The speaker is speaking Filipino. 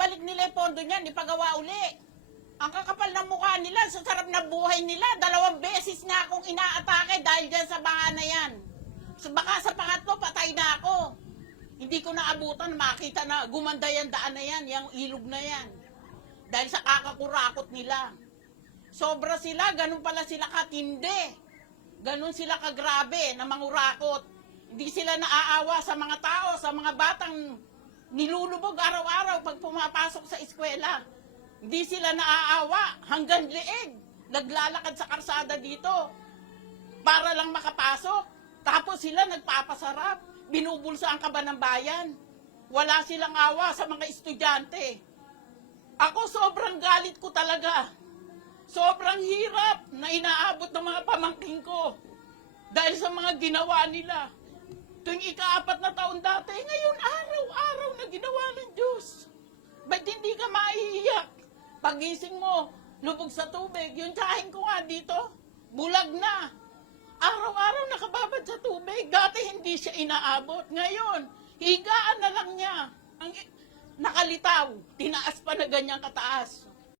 ibalik nila yung pondo niyan, ipagawa uli. Ang kakapal ng mukha nila, sa sarap na buhay nila, 2 beses na akong inaatake dahil dyan sa banga na yan. So baka sa pangatlo, patay na ako. Hindi ko naabutan, makita na gumanda yan daan na yan, yung ilog na yan. Dahil sa kakakurakot nila. Sobra sila, ganun pala sila katindi. Ganun sila kagrabe na mangurakot. Hindi sila naaawa sa mga tao, sa mga batang nilulubog araw-araw pag pumapasok sa eskwela. Hindi sila naaawa hanggang liig. Naglalakad sa karsada dito para lang makapasok. Tapos sila nagpapasarap. Binubulsa ang kaba ng bayan. Wala silang awa sa mga estudyante. Ako sobrang galit ko talaga. Sobrang hirap na inaabot ng mga pamangkin ko. Dahil sa mga ginawa nila. Tuwing ika-4 na taon dati, ngayon araw-araw na ginawa ng Diyos. Ba't hindi ka maiiyak? Pagising mo, lubog sa tubig. Yung tsahin ko nga dito, bulag na. Araw-araw nakababad sa tubig. Dati hindi siya inaabot. Ngayon, higaan na lang niya. Ang nakalitaw, tinaas pa na ganyang kataas.